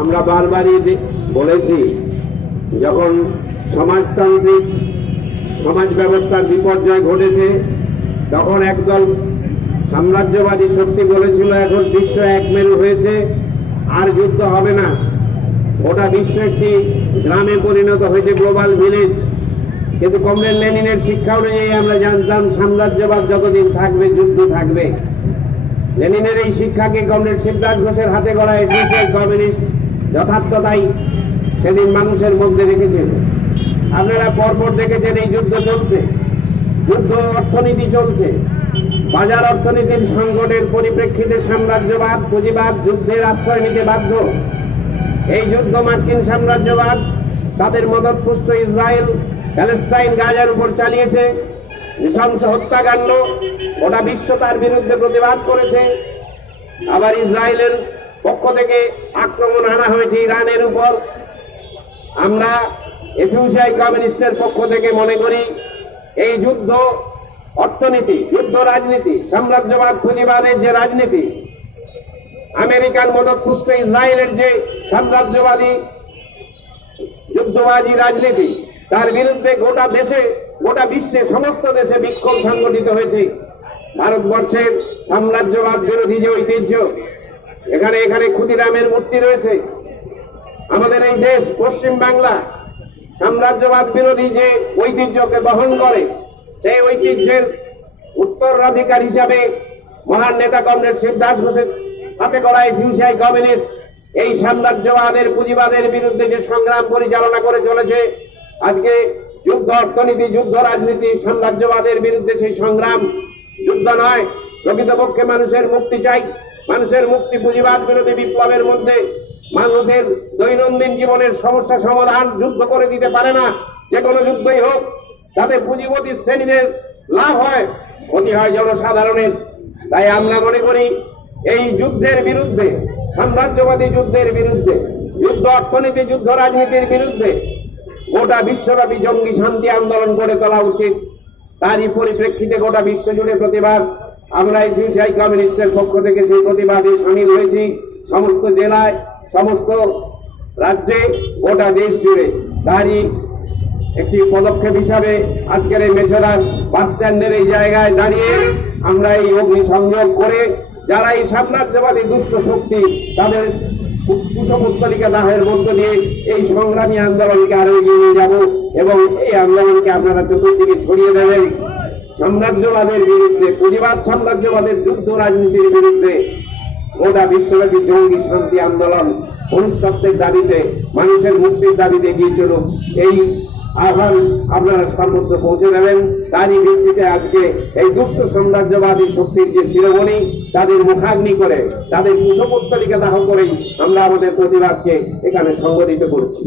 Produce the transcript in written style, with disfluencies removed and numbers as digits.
আমরা বারবারই বলেছি, যখন সমাজতান্ত্রিক সমাজ ব্যবস্থার বিপর্যয় ঘটেছে তখন একদল সাম্রাজ্যবাদী শক্তি বলেছিল এখন বিশ্ব একমেরু হয়েছে, আর যুদ্ধ হবে না, গোটা বিশ্ব একটি গ্রামে পরিণত হয়েছে, গ্লোবাল ভিলেজ। কিন্তু কমরেড লেনিনের শিক্ষা অনুযায়ী আমরা জানতাম সাম্রাজ্যবাদ যতদিন থাকবে যুদ্ধ থাকবে। লেনিনের এই শিক্ষাকে কমরেড শিবদাস ঘোষের হাতে গড়া এসেছে কমিউনিস্ট যথার্থতাই সেদিন মানুষের মধ্যে রেখেছিল। আপনারা পরপর দেখেছেন এই যুদ্ধ চলছে, যুদ্ধ অর্থনীতি চলছে, বাজার অর্থনীতির সংকটের পরিপ্রেক্ষিতে সাম্রাজ্যবাদ পুঁজিবাদ যুদ্ধের আশ্রয় নিতে বাধ্য। এই যুদ্ধ মার্কিন সাম্রাজ্যবাদ তাদের মদতপুষ্ট ইসরায়েল প্যালেস্টাইন গাজার উপর চালিয়েছে, নৃশংস হত্যাকাণ্ড, গোটা বিশ্ব তার বিরুদ্ধে প্রতিবাদ করেছে। আবার ইসরায়েলের পক্ষ থেকে আক্রমণ আনা হয়েছে ইরানের উপর। আমরা এসিউসিআই কমিউনিস্টের পক্ষ থেকে মনে করি এই যুদ্ধ অর্থনীতি, যুদ্ধ রাজনীতি, সাম্রাজ্যবাদ পুঁজিবাদের যে রাজনীতি, আমেরিকান মদতপুষ্ট ইসরায়েলের যে সাম্রাজ্যবাদী যুদ্ধবাদী রাজনীতি, তার বিরুদ্ধে গোটা দেশে গোটা বিশ্বে সমস্ত দেশে বিক্ষোভ সংগঠিত হয়েছে। ভারতবর্ষের সাম্রাজ্যবাদ বিরোধী যে ঐতিহ্য, এখানে এখানে ক্ষুদিরামের মূর্তি রয়েছে। আমাদের এই দেশ পশ্চিম বাংলা সাম্রাজ্যবাদ বিরোধী যে ঐতিহ্যকে বহন করে, সেই ঐতিহ্যের উত্তরাধিকার হিসাবে মহান নেতা কমরেড শিবদাস ঘোষের হাতে গড়া এসিউসিআই কমিউনিস্ট এই সাম্রাজ্যবাদের পুঁজিবাদের বিরুদ্ধে যে সংগ্রাম পরিচালনা করে চলেছে। আজকে যুদ্ধ অর্থনীতি, যুদ্ধ রাজনীতি, সাম্রাজ্যবাদের বিরুদ্ধে সেই সংগ্রাম যুদ্ধ নয়, প্রকৃতপক্ষে মানুষের মুক্তি চাই। মানুষের মুক্তি পুঁজিবাদ বিরোধী বিপ্লবের মধ্যে মানুষের দৈনন্দিন জীবনের সমস্যা সমাধান যুদ্ধ করে দিতে পারে না। যে কোনো যুদ্ধই হোক তাতে পুঁজিপতি শ্রেণীদের লাভ হয়, ক্ষতি হয় জনসাধারণের। তাই আমরা মনে করি এই যুদ্ধের বিরুদ্ধে, সাম্রাজ্যবাদী যুদ্ধের বিরুদ্ধে, যুদ্ধ অর্থনীতি, যুদ্ধ রাজনীতির বিরুদ্ধে গোটা বিশ্বব্যাপী জঙ্গি শান্তি আন্দোলন গড়ে তোলা উচিত। তারই পরিপ্রেক্ষিতে গোটা বিশ্ব জুড়ে প্রতিবাদ। আমরা এসিউসিআই কমিউনিস্টের পক্ষ থেকে সেই প্রতিবাদে সামিল হয়েছি, সমস্ত জেলায়, সমস্ত রাজ্যে, গোটা দেশ জুড়ে। তারই একটি পদক্ষেপ হিসাবে আজকের এই মেছরার বাস স্ট্যান্ডের এই জায়গায় দাঁড়িয়ে আমরা এই অগ্নিসংযোগ করে যারা এই সাম্রাজ্যবাদী দুষ্ট শক্তি তাদের কুশপুত্তলিকা দাহের মধ্য দিয়ে এই সংগ্রামী আন্দোলনকে আরো এগিয়ে নিয়ে যাব এবং এই আন্দোলনকে আপনারা চতুর্দিকে ছড়িয়ে দেবেন। সাম্রাজ্যবাদের বিরুদ্ধে, পুঁজিবাদ সাম্রাজ্যবাদের যুদ্ধ রাজনীতির বিরুদ্ধে গোটা বিশ্বব্যাপী জঙ্গি শান্তি আন্দোলন মনুষ্যত্বের দাবিতে, মানুষের মুক্তির দাবিতে এগিয়ে চলুক, এই আহ্বান আপনারা সর্বত্র পৌঁছে দেবেন। তারই ভিত্তিতে আজকে এই দুষ্ট সাম্রাজ্যবাদী শক্তির যে শিরোমণি, তাদের মুখাগ্নি করে, তাদের কুশপুত্তলিকা দাহ করেই আমরা আমাদের প্রতিবাদকে এখানে সংগঠিত করছি।